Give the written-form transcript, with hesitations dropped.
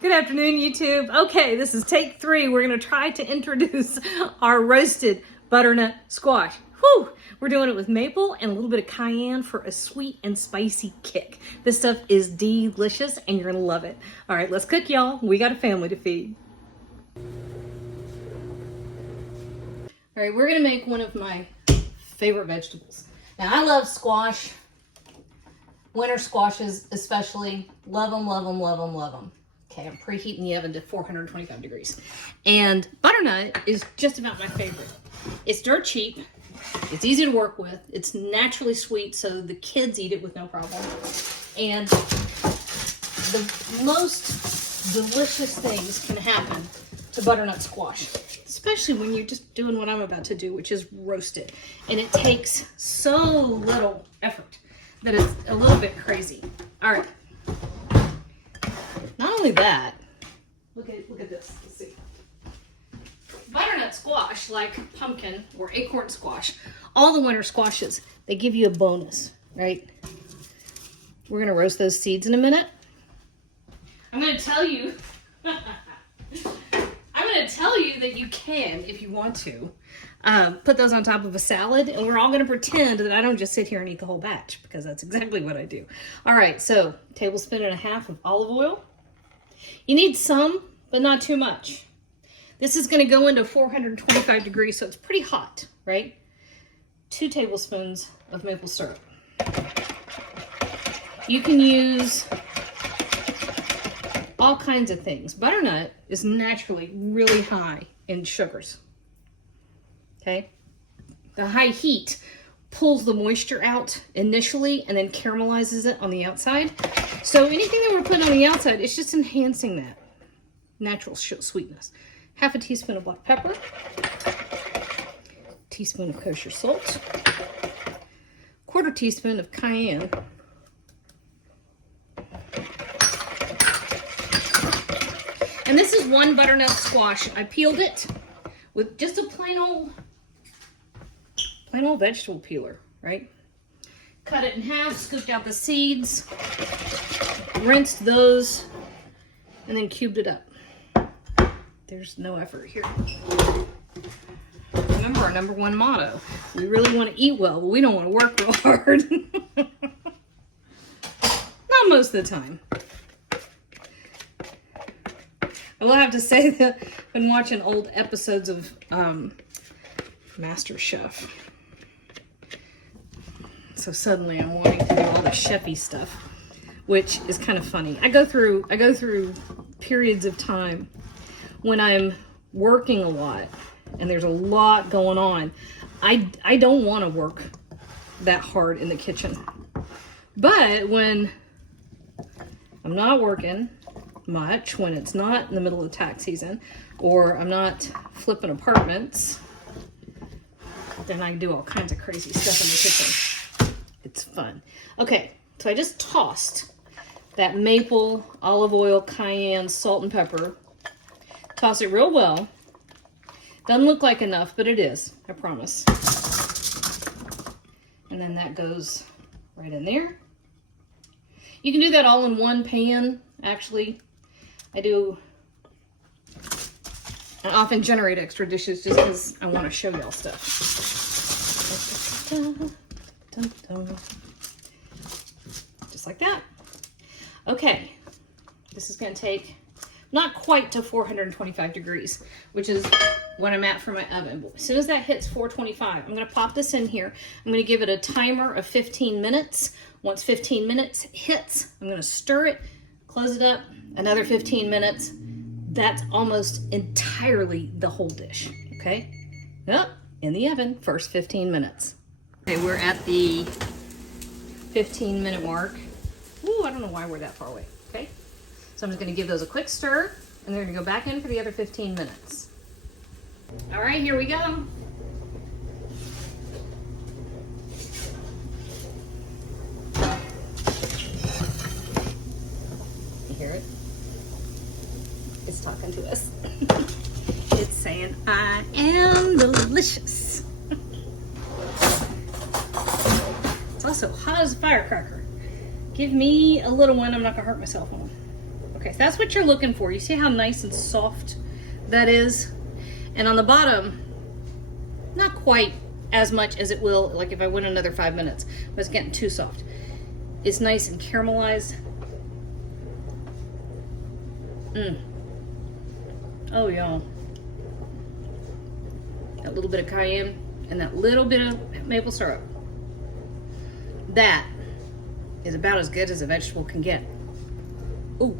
Good afternoon, YouTube. Okay, this is take 3. We're going to try to introduce our roasted butternut squash. Whew! We're doing it with maple and a little bit of cayenne for a sweet and spicy kick. This stuff is delicious and you're going to love it. All right, let's cook, y'all. We got a family to feed. All right, we're going to make one of my favorite vegetables. Now, I love squash. Winter squashes especially. Love them, love them, love them, love them. Okay, I'm preheating the oven to 425 degrees. And butternut is just about my favorite. It's dirt cheap. It's easy to work with. It's naturally sweet, so the kids eat it with no problem. And the most delicious things can happen to butternut squash, especially when you're just doing what I'm about to do, which is roast it. And it takes so little effort that it's a little bit crazy. All right. Not only that, look at this. Let's see. Butternut squash, like pumpkin or acorn squash, all the winter squashes, they give you a bonus, right? We're gonna roast those seeds in a minute. I'm gonna tell you, that you can, if you want to, put those on top of a salad, and we're all gonna pretend that I don't just sit here and eat the whole batch, because that's exactly what I do. All right, so 1.5 tablespoons of olive oil. You need some, but not too much. This is gonna go into 425 degrees, so it's pretty hot, right? 2 tablespoons of maple syrup. You can use all kinds of things. Butternut is naturally really high in sugars, okay? The high heat pulls the moisture out initially and then caramelizes it on the outside. So anything that we're putting on the outside, it's just enhancing that natural sweetness. 1/2 teaspoon of black pepper, teaspoon of kosher salt, 1/4 teaspoon of cayenne, and this is one butternut squash. I peeled it with just a plain old vegetable peeler, right? Cut it in half, scooped out the seeds, rinsed those, and then cubed it up. There's no effort here. Remember our #1 motto. We really want to eat well, but we don't want to work real hard. Not most of the time. I will have to say that I've been watching old episodes of Master Chef. So suddenly I'm wanting to do all the chefy stuff, which is kind of funny. I go through periods of time when I'm working a lot and there's a lot going on. I don't want to work that hard in the kitchen. But when I'm not working much, when it's not in the middle of tax season, or I'm not flipping apartments, then I do all kinds of crazy stuff in the kitchen. It's fun. Okay, so I just tossed that maple, olive oil, cayenne, salt, and pepper. Toss it real well. Doesn't look like enough, but it is, I promise. And then that goes right in there. You can do that all in one pan, actually. I often generate extra dishes just because I want to show y'all stuff. Just like that. Okay, this is going to take not quite to 425 degrees, which is what I'm at for my oven. But as soon as that hits 425, I'm going to pop this in here. I'm going to give it a timer of 15 minutes. Once 15 minutes hits, I'm going to stir it, close it up, another 15 minutes. That's almost entirely the whole dish, okay? Yep, in the oven, first 15 minutes. Okay, we're at the 15-minute mark. Ooh, I don't know why we're that far away, okay? So I'm just gonna give those a quick stir, and they're gonna go back in for the other 15 minutes. All right, here we go. You hear it? It's talking to us. It's saying, I am delicious. It's also hot as a firecracker. Give me a little one I'm not gonna hurt myself on. Okay, guys. That's what you're looking for. You see how nice and soft that is? And on the bottom, not quite as much as it will, like if I went another 5 minutes, but it's getting too soft. It's nice and caramelized. Oh, y'all. That little bit of cayenne and that little bit of maple syrup. That is about as good as a vegetable can get. Ooh.